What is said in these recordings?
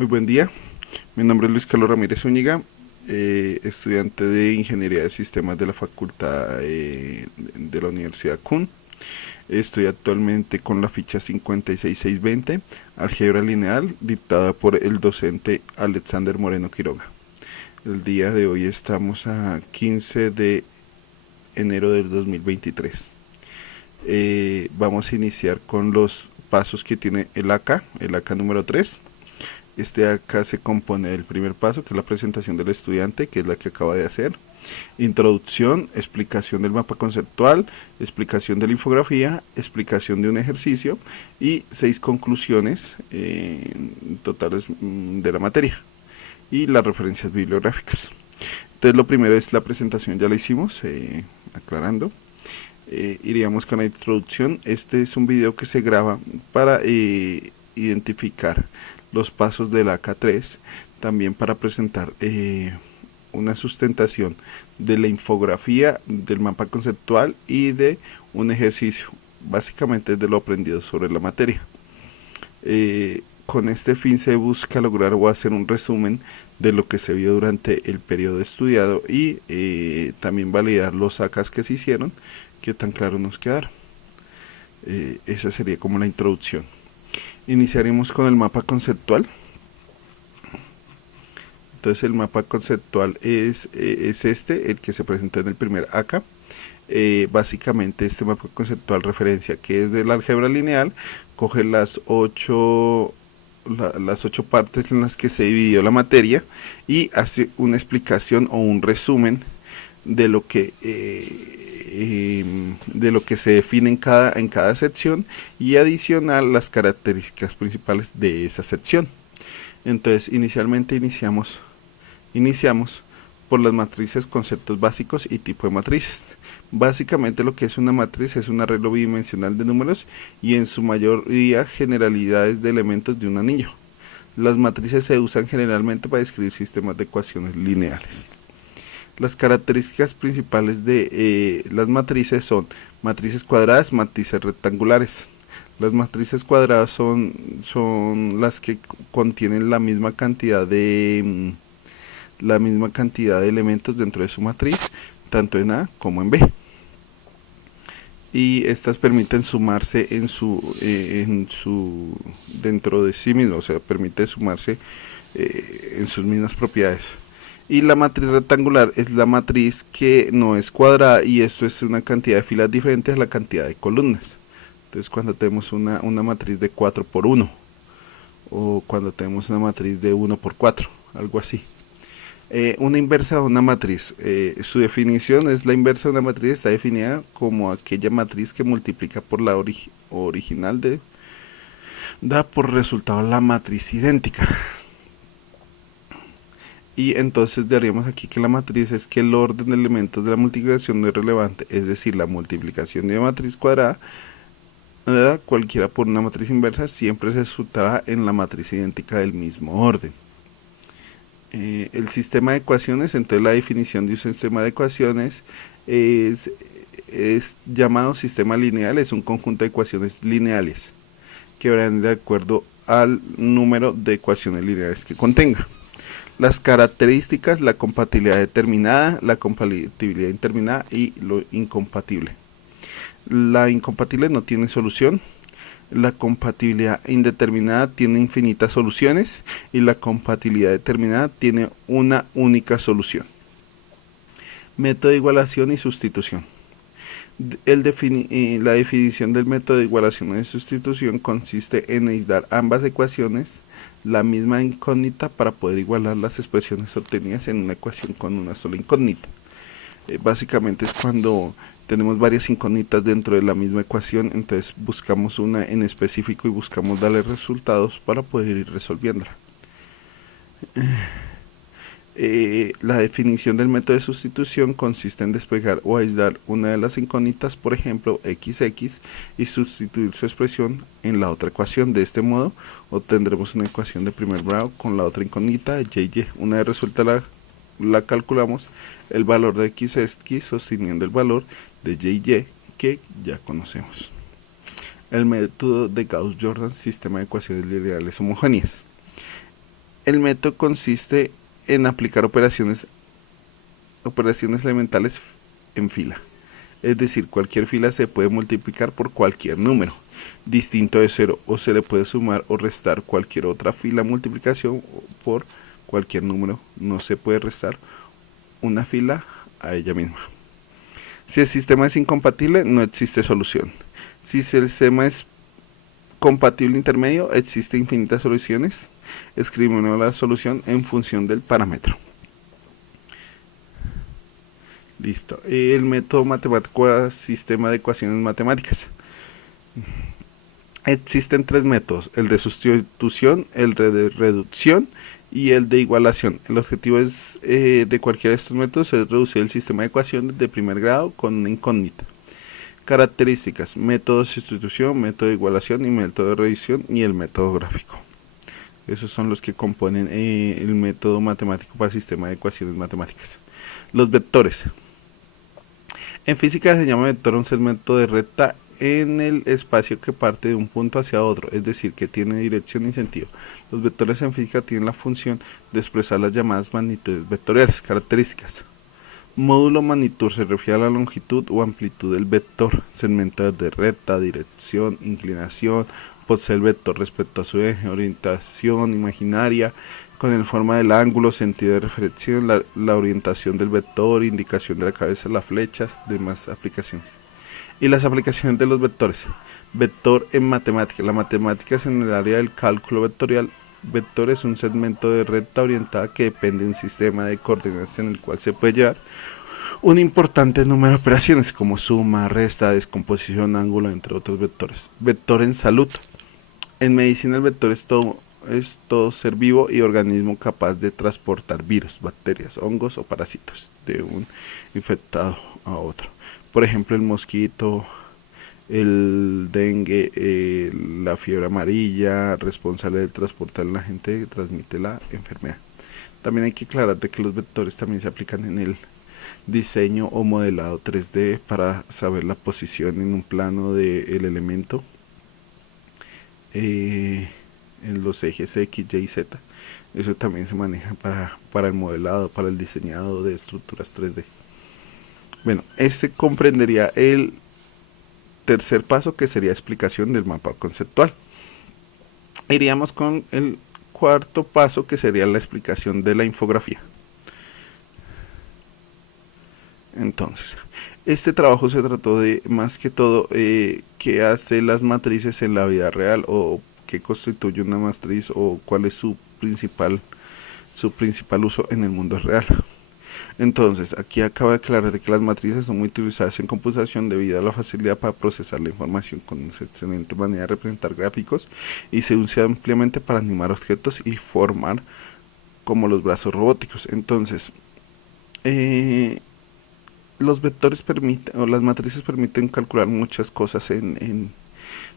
Muy buen día, mi nombre es Luis Carlos Ramírez Zúñiga, estudiante de Ingeniería de Sistemas de la Facultad de la Universidad CUN. Estoy actualmente con la ficha 56620, Álgebra Lineal, dictada por el docente Alexander Moreno Quiroga. El día de hoy estamos a 15 de enero del 2023. Vamos a iniciar con los pasos que tiene el AK número 3. Acá se compone del primer paso, que es la presentación del estudiante, que es la que acaba de hacer. Introducción, explicación del mapa conceptual, explicación de la infografía, explicación de un ejercicio y 6 conclusiones totales de la materia y las referencias bibliográficas. Entonces lo primero es la presentación, ya la hicimos, aclarando. Iríamos con la introducción. Este es un video que se graba para identificar los pasos del AK3, también para presentar una sustentación de la infografía, del mapa conceptual y de un ejercicio, básicamente de lo aprendido sobre la materia. Con este fin se busca lograr o hacer un resumen de lo que se vio durante el periodo estudiado y también validar los AKs que se hicieron, que tan claro nos quedaron. Esa sería como la introducción. Iniciaremos con el mapa conceptual. Entonces el mapa conceptual es el que se presenta en el primer AK. Básicamente este mapa conceptual referencia que es del álgebra lineal, coge las 8 partes en las que se dividió la materia y hace una explicación o un resumen de lo que se define en cada sección, y adicional las características principales de esa sección. Entonces inicialmente iniciamos por las matrices, conceptos básicos y tipo de matrices. Básicamente lo que es una matriz es un arreglo bidimensional de números y en su mayoría generalidades de elementos de un anillo. Las matrices se usan generalmente para describir sistemas de ecuaciones lineales. Las características principales de las matrices son matrices cuadradas, matrices rectangulares. Las matrices cuadradas son las que contienen la misma cantidad de elementos dentro de su matriz, tanto en A como en B. Y estas permiten sumarse dentro de sí mismo, o sea, permite sumarse en sus mismas propiedades. Y la matriz rectangular es la matriz que no es cuadrada, y esto es una cantidad de filas diferentes a la cantidad de columnas. Entonces cuando tenemos una matriz de 4 por 1, o cuando tenemos una matriz de 1 por 4, algo así. Una inversa de una matriz, su definición es: la inversa de una matriz está definida como aquella matriz que multiplica por la original da por resultado la matriz idéntica. Y entonces daríamos aquí que la matriz es que el orden de elementos de la multiplicación no es relevante, es decir, la multiplicación de una matriz cuadrada, cualquiera por una matriz inversa, siempre se resultará en la matriz idéntica del mismo orden. El sistema de ecuaciones, entonces la definición de un sistema de ecuaciones es llamado sistema lineal, es un conjunto de ecuaciones lineales que van de acuerdo al número de ecuaciones lineales que contenga. Las características: la compatibilidad determinada, la compatibilidad indeterminada y lo incompatible. La incompatible no tiene solución, la compatibilidad indeterminada tiene infinitas soluciones y la compatibilidad determinada tiene una única solución. Método de igualación y sustitución. La definición del método de igualación y sustitución consiste en aislar ambas ecuaciones la misma incógnita para poder igualar las expresiones obtenidas en una ecuación con una sola incógnita. Básicamente es cuando tenemos varias incógnitas dentro de la misma ecuación, entonces buscamos una en específico y buscamos darle resultados para poder ir resolviéndola. La definición del método de sustitución consiste en despejar o aislar una de las incógnitas, por ejemplo xx, y sustituir su expresión en la otra ecuación. De este modo obtendremos una ecuación de primer grado con la otra incógnita y. Una vez resuelta la calculamos el valor de xx sosteniendo el valor de y que ya conocemos. El método de Gauss-Jordan, sistema de ecuaciones lineales homogéneas. El método consiste en aplicar operaciones elementales en fila. Es decir, cualquier fila se puede multiplicar por cualquier número distinto de 0, o se le puede sumar o restar cualquier otra fila multiplicación por cualquier número. No se puede restar una fila a ella misma. Si el sistema es incompatible, no existe solución. Si el sistema es compatible intermedio, existe infinitas soluciones. Escribimos la solución en función del parámetro. Listo. El método matemático a sistema de ecuaciones matemáticas. Existen 3 métodos: el de sustitución, el de reducción y el de igualación. El objetivo de cualquiera de estos métodos es reducir el sistema de ecuaciones de primer grado con una incógnita. Características: método de sustitución, método de igualación y método de reducción, y el método gráfico. Esos son los que componen el método matemático para sistema de ecuaciones matemáticas. Los vectores. En física se llama vector un segmento de recta en el espacio que parte de un punto hacia otro, es decir, que tiene dirección y sentido. Los vectores en física tienen la función de expresar las llamadas magnitudes vectoriales. Características: módulo magnitud se refiere a la longitud o amplitud del vector. Segmento de recta, dirección, inclinación, posee el vector respecto a su eje, orientación imaginaria, con el forma del ángulo, sentido de reflexión, la orientación del vector, indicación de la cabeza, las flechas, demás aplicaciones. Y las aplicaciones de los vectores. Vector en matemáticas. La matemática es en el área del cálculo vectorial. Vector es un segmento de recta orientada que depende de un sistema de coordenadas en el cual se puede llevar un importante número de operaciones como suma, resta, descomposición, ángulo, entre otros vectores. Vector en salud. En medicina el vector es todo ser vivo y organismo capaz de transportar virus, bacterias, hongos o parásitos de un infectado a otro. Por ejemplo, el mosquito, el dengue, la fiebre amarilla, responsable de transportar a la gente que transmite la enfermedad. También hay que aclarar de que los vectores también se aplican en el diseño o modelado 3D para saber la posición en un plano del elemento en los ejes X, Y y Z. Eso también se maneja para el modelado, para el diseñado de estructuras 3D. Bueno, este comprendería el tercer paso, que sería explicación del mapa conceptual. Iríamos con el cuarto paso, que sería la explicación de la infografía. Entonces, este trabajo se trató de, más que todo, qué hace las matrices en la vida real, o qué constituye una matriz, o cuál es su principal uso en el mundo real. Entonces, aquí acaba de aclarar de que las matrices son muy utilizadas en computación debido a la facilidad para procesar la información, con una excelente manera de representar gráficos, y se usa ampliamente para animar objetos y formar como los brazos robóticos. Entonces, los vectores permiten, o las matrices permiten calcular muchas cosas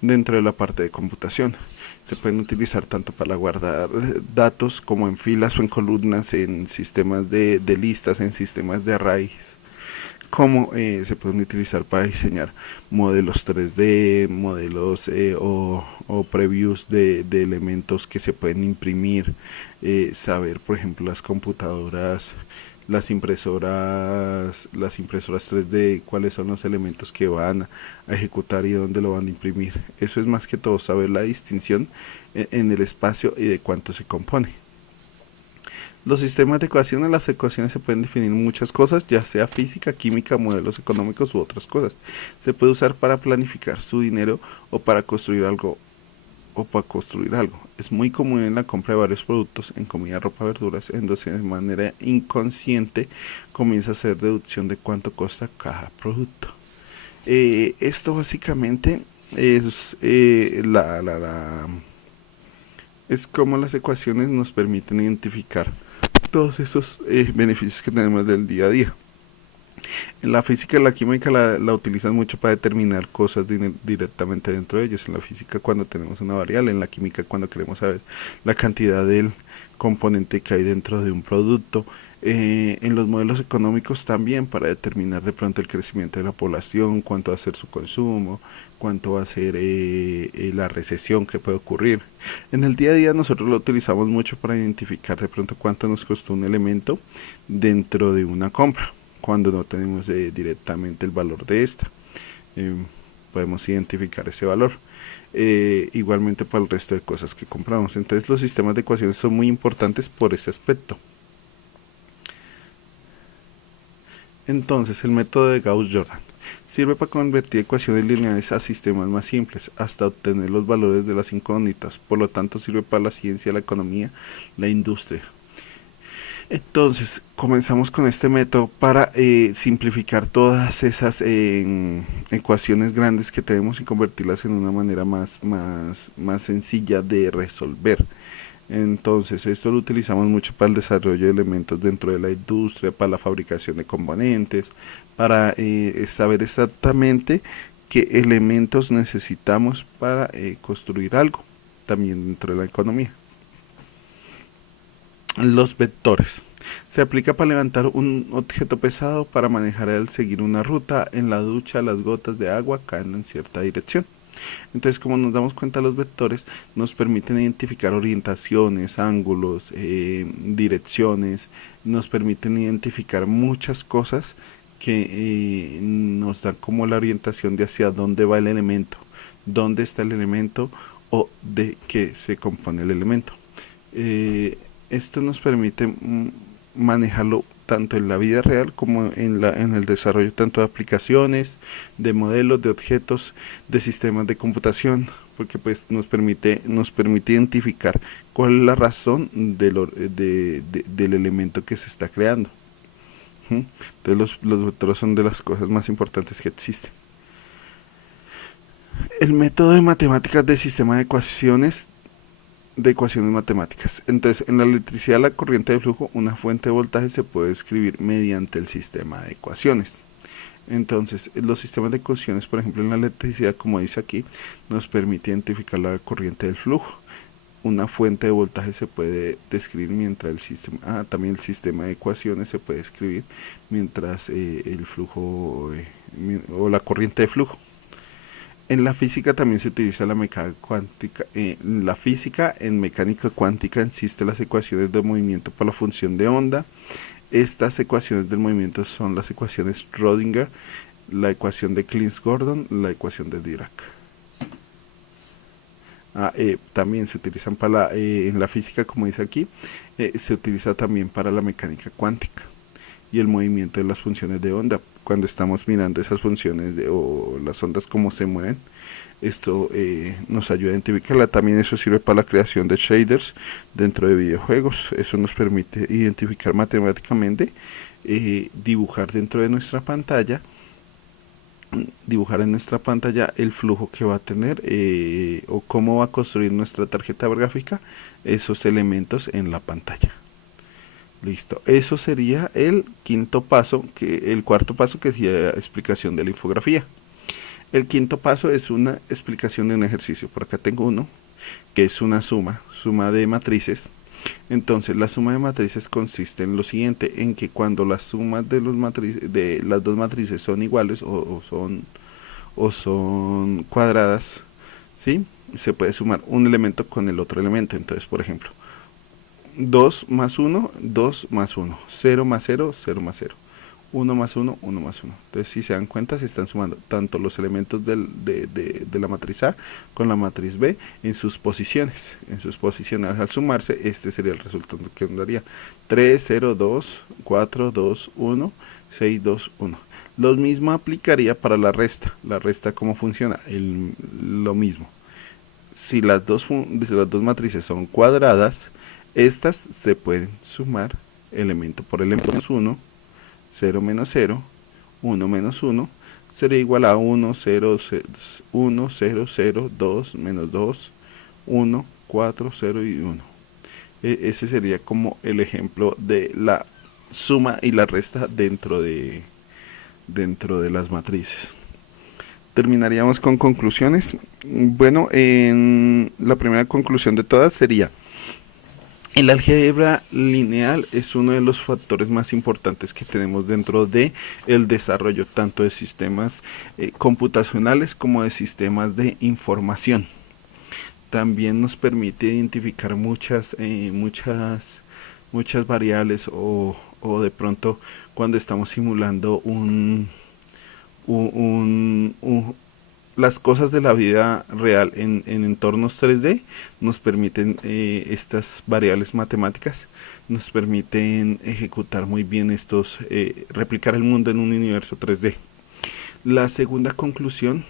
dentro de la parte de computación. Se pueden utilizar tanto para guardar datos como en filas o en columnas, en sistemas de listas, en sistemas de arrays, como se pueden utilizar para diseñar modelos 3D, modelos o previews de elementos que se pueden imprimir, saber, por ejemplo, las computadoras, las impresoras 3D, cuáles son los elementos que van a ejecutar y dónde lo van a imprimir. Eso es más que todo saber la distinción en el espacio y de cuánto se compone. Los sistemas de ecuaciones, las ecuaciones se pueden definir muchas cosas, ya sea física, química, modelos económicos u otras cosas. Se puede usar para planificar su dinero o para construir algo. Es muy común en la compra de varios productos, en comida, ropa, verduras, en donde de manera inconsciente comienza a hacer deducción de cuánto cuesta cada producto. Esto básicamente es es como las ecuaciones nos permiten identificar todos esos beneficios que tenemos del día a día. En la física y la química la utilizan mucho para determinar cosas directamente dentro de ellos. En la física, cuando tenemos una variable; en la química, cuando queremos saber la cantidad del componente que hay dentro de un producto; En los modelos económicos también para determinar de pronto el crecimiento de la población, cuánto va a ser su consumo, cuánto va a ser la recesión que puede ocurrir. En el día a día nosotros lo utilizamos mucho para identificar de pronto cuánto nos costó un elemento dentro de una compra, cuando no tenemos directamente el valor de esta. Eh, Podemos identificar ese valor. Igualmente para el resto de cosas que compramos. Entonces los sistemas de ecuaciones son muy importantes por ese aspecto. Entonces, el método de Gauss-Jordan sirve para convertir ecuaciones lineales a sistemas más simples, hasta obtener los valores de las incógnitas. Por lo tanto, sirve para la ciencia, la economía, la industria. Entonces, comenzamos con este método para simplificar todas esas ecuaciones grandes que tenemos y convertirlas en una manera más sencilla de resolver. Entonces, esto lo utilizamos mucho para el desarrollo de elementos dentro de la industria, para la fabricación de componentes, para saber exactamente qué elementos necesitamos para construir algo, también dentro de la economía. Los vectores. Se aplica para levantar un objeto pesado, para manejar al seguir una ruta. En la ducha las gotas de agua caen en cierta dirección. Entonces, como nos damos cuenta, los vectores nos permiten identificar orientaciones, ángulos, direcciones, nos permiten identificar muchas cosas que nos dan como la orientación de hacia dónde va el elemento, dónde está el elemento o de qué se compone el elemento. Esto nos permite manejarlo tanto en la vida real como en el desarrollo tanto de aplicaciones, de modelos, de objetos, de sistemas de computación, porque pues nos permite identificar cuál es la razón del elemento que se está creando. Entonces los vectores son de las cosas más importantes que existen. El método de matemáticas de sistema de ecuaciones matemáticas. Entonces, en la electricidad, la corriente de flujo, una fuente de voltaje se puede escribir mediante el sistema de ecuaciones. Entonces, los sistemas de ecuaciones, por ejemplo, en la electricidad, como dice aquí, nos permite identificar la corriente del flujo. Una fuente de voltaje se puede describir mientras el sistema, también el sistema de ecuaciones se puede escribir mientras el flujo o la corriente de flujo. En la física también se utiliza la mecánica cuántica. En la física, en mecánica cuántica, existen las ecuaciones de movimiento por la función de onda. Estas ecuaciones del movimiento son las ecuaciones Schrödinger, la ecuación de Clebsch-Gordon, la ecuación de Dirac. También se utilizan para en la física, como dice aquí, se utiliza también para la mecánica cuántica y el movimiento de las funciones de onda. Cuando estamos mirando esas funciones o las ondas cómo se mueven, esto nos ayuda a identificarla. También eso sirve para la creación de shaders dentro de videojuegos. Eso nos permite identificar matemáticamente, dibujar dentro de nuestra pantalla, dibujar en nuestra pantalla el flujo que va a tener o cómo va a construir nuestra tarjeta gráfica esos elementos en la pantalla. Listo, eso sería el quinto paso, el cuarto paso, que sería explicación de la infografía. El quinto paso es una explicación de un ejercicio. Por acá tengo uno que es una suma de matrices. Entonces la suma de matrices consiste en lo siguiente, en que cuando las sumas de las dos matrices son iguales o son cuadradas, ¿sí? Se puede sumar un elemento con el otro elemento. Entonces, por ejemplo, 2 más 1, 2 más 1, 0 más 0, 0 más 0, 1 más 1, 1 más 1. Entonces, si se dan cuenta, se están sumando tanto los elementos de la matriz A con la matriz B en sus posiciones. Al sumarse, este sería el resultado que nos daría 3, 0, 2, 4, 2, 1, 6, 2, 1. Lo mismo aplicaría para la resta. La resta, ¿cómo funciona? Lo mismo. Si las dos matrices son cuadradas, estas se pueden sumar elemento por elemento. 1, 0 menos 0, 1 menos 1, sería igual a 1, 0, 1, 0, 0, 2, menos 2, 1, 4, 0 y 1. Ese sería como el ejemplo de la suma y la resta dentro de las matrices. Terminaríamos con conclusiones. Bueno, la primera conclusión de todas sería: El álgebra lineal es uno de los factores más importantes que tenemos dentro de el desarrollo tanto de sistemas computacionales como de sistemas de información. También nos permite identificar muchas variables o de pronto cuando estamos simulando las cosas de la vida real en entornos 3D nos permiten estas variables matemáticas nos permiten ejecutar muy bien replicar el mundo en un universo 3D. La segunda conclusión,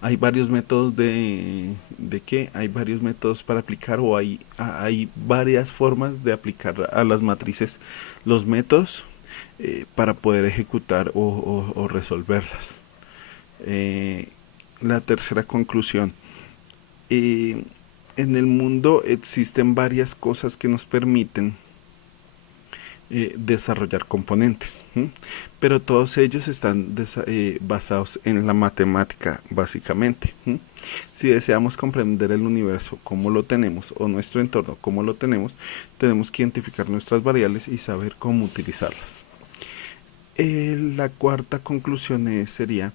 hay varios métodos hay varios métodos para aplicar o hay varias formas de aplicar a las matrices los métodos para poder ejecutar o resolverlas. La tercera conclusión, en el mundo existen varias cosas que nos permiten desarrollar componentes, ¿sí? Pero todos ellos están basados en la matemática básicamente, ¿sí? Si deseamos comprender el universo como lo tenemos o nuestro entorno como lo tenemos, tenemos que identificar nuestras variables y saber cómo utilizarlas. La cuarta conclusión sería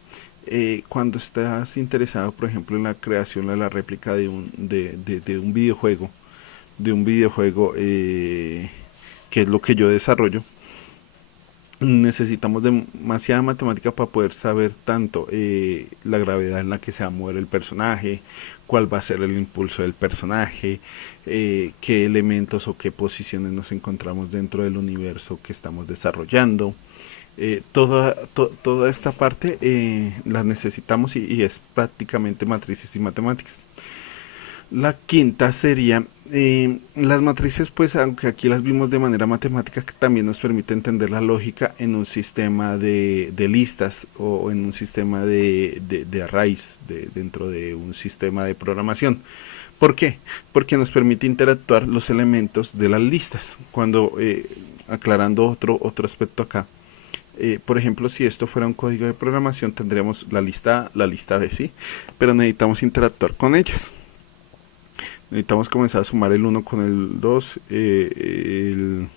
cuando estás interesado, por ejemplo, en la creación o la réplica de un videojuego, que es lo que yo desarrollo, necesitamos demasiada matemática para poder saber tanto la gravedad en la que se va a mover el personaje, cuál va a ser el impulso del personaje, qué elementos o qué posiciones nos encontramos dentro del universo que estamos desarrollando. Toda esta parte la necesitamos y es prácticamente matrices y matemáticas. La quinta sería las matrices, pues aunque aquí las vimos de manera matemática, que también nos permite entender la lógica en un sistema de listas o en un sistema de arrays dentro de un sistema de programación. ¿Por qué? Porque nos permite interactuar los elementos de las listas. Aclarando otro aspecto acá, por ejemplo, si esto fuera un código de programación, tendríamos la lista A, la lista B, ¿sí? Pero necesitamos interactuar con ellas. Necesitamos comenzar a sumar el 1 con el 2, el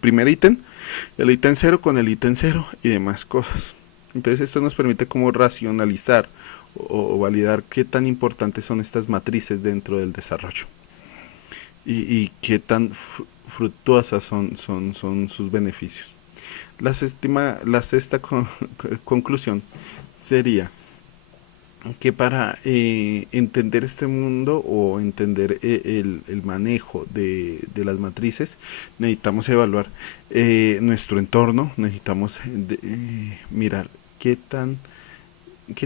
primer ítem, el ítem 0 con el ítem 0 y demás cosas. Entonces esto nos permite como racionalizar o validar qué tan importantes son estas matrices dentro del desarrollo y qué tan fructuosas son sus beneficios. La sexta conclusión sería que para entender este mundo o entender el manejo las matrices, necesitamos evaluar nuestro entorno, necesitamos mirar qué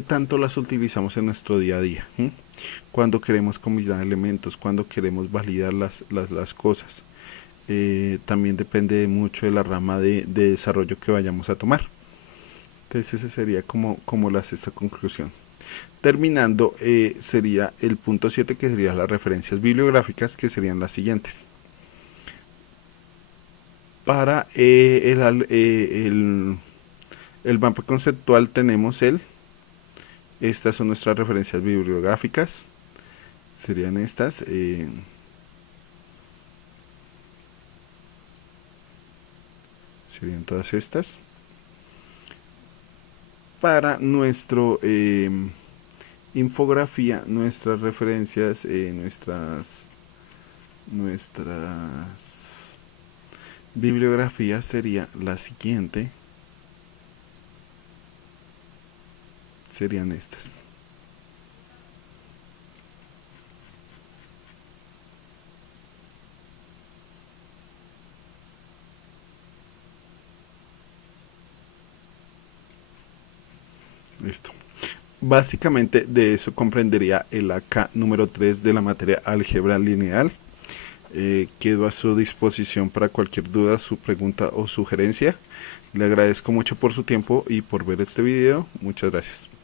tanto las utilizamos en nuestro día a día, ¿sí? Cuando queremos combinar elementos, cuando queremos validar las cosas. También depende mucho de la rama de desarrollo que vayamos a tomar. Entonces ese sería como la sexta conclusión. Terminando, sería el punto 7, que serían las referencias bibliográficas, que serían las siguientes. Para el mapa conceptual tenemos estas son nuestras referencias bibliográficas, serían estas. Serían todas estas. Para nuestro infografía, nuestras referencias, nuestras bibliografías sería la siguiente. Serían estas. Listo. Básicamente de eso comprendería el AK número 3 de la materia álgebra lineal. Quedo a su disposición para cualquier duda, su pregunta o sugerencia. Le agradezco mucho por su tiempo y por ver este video. Muchas gracias.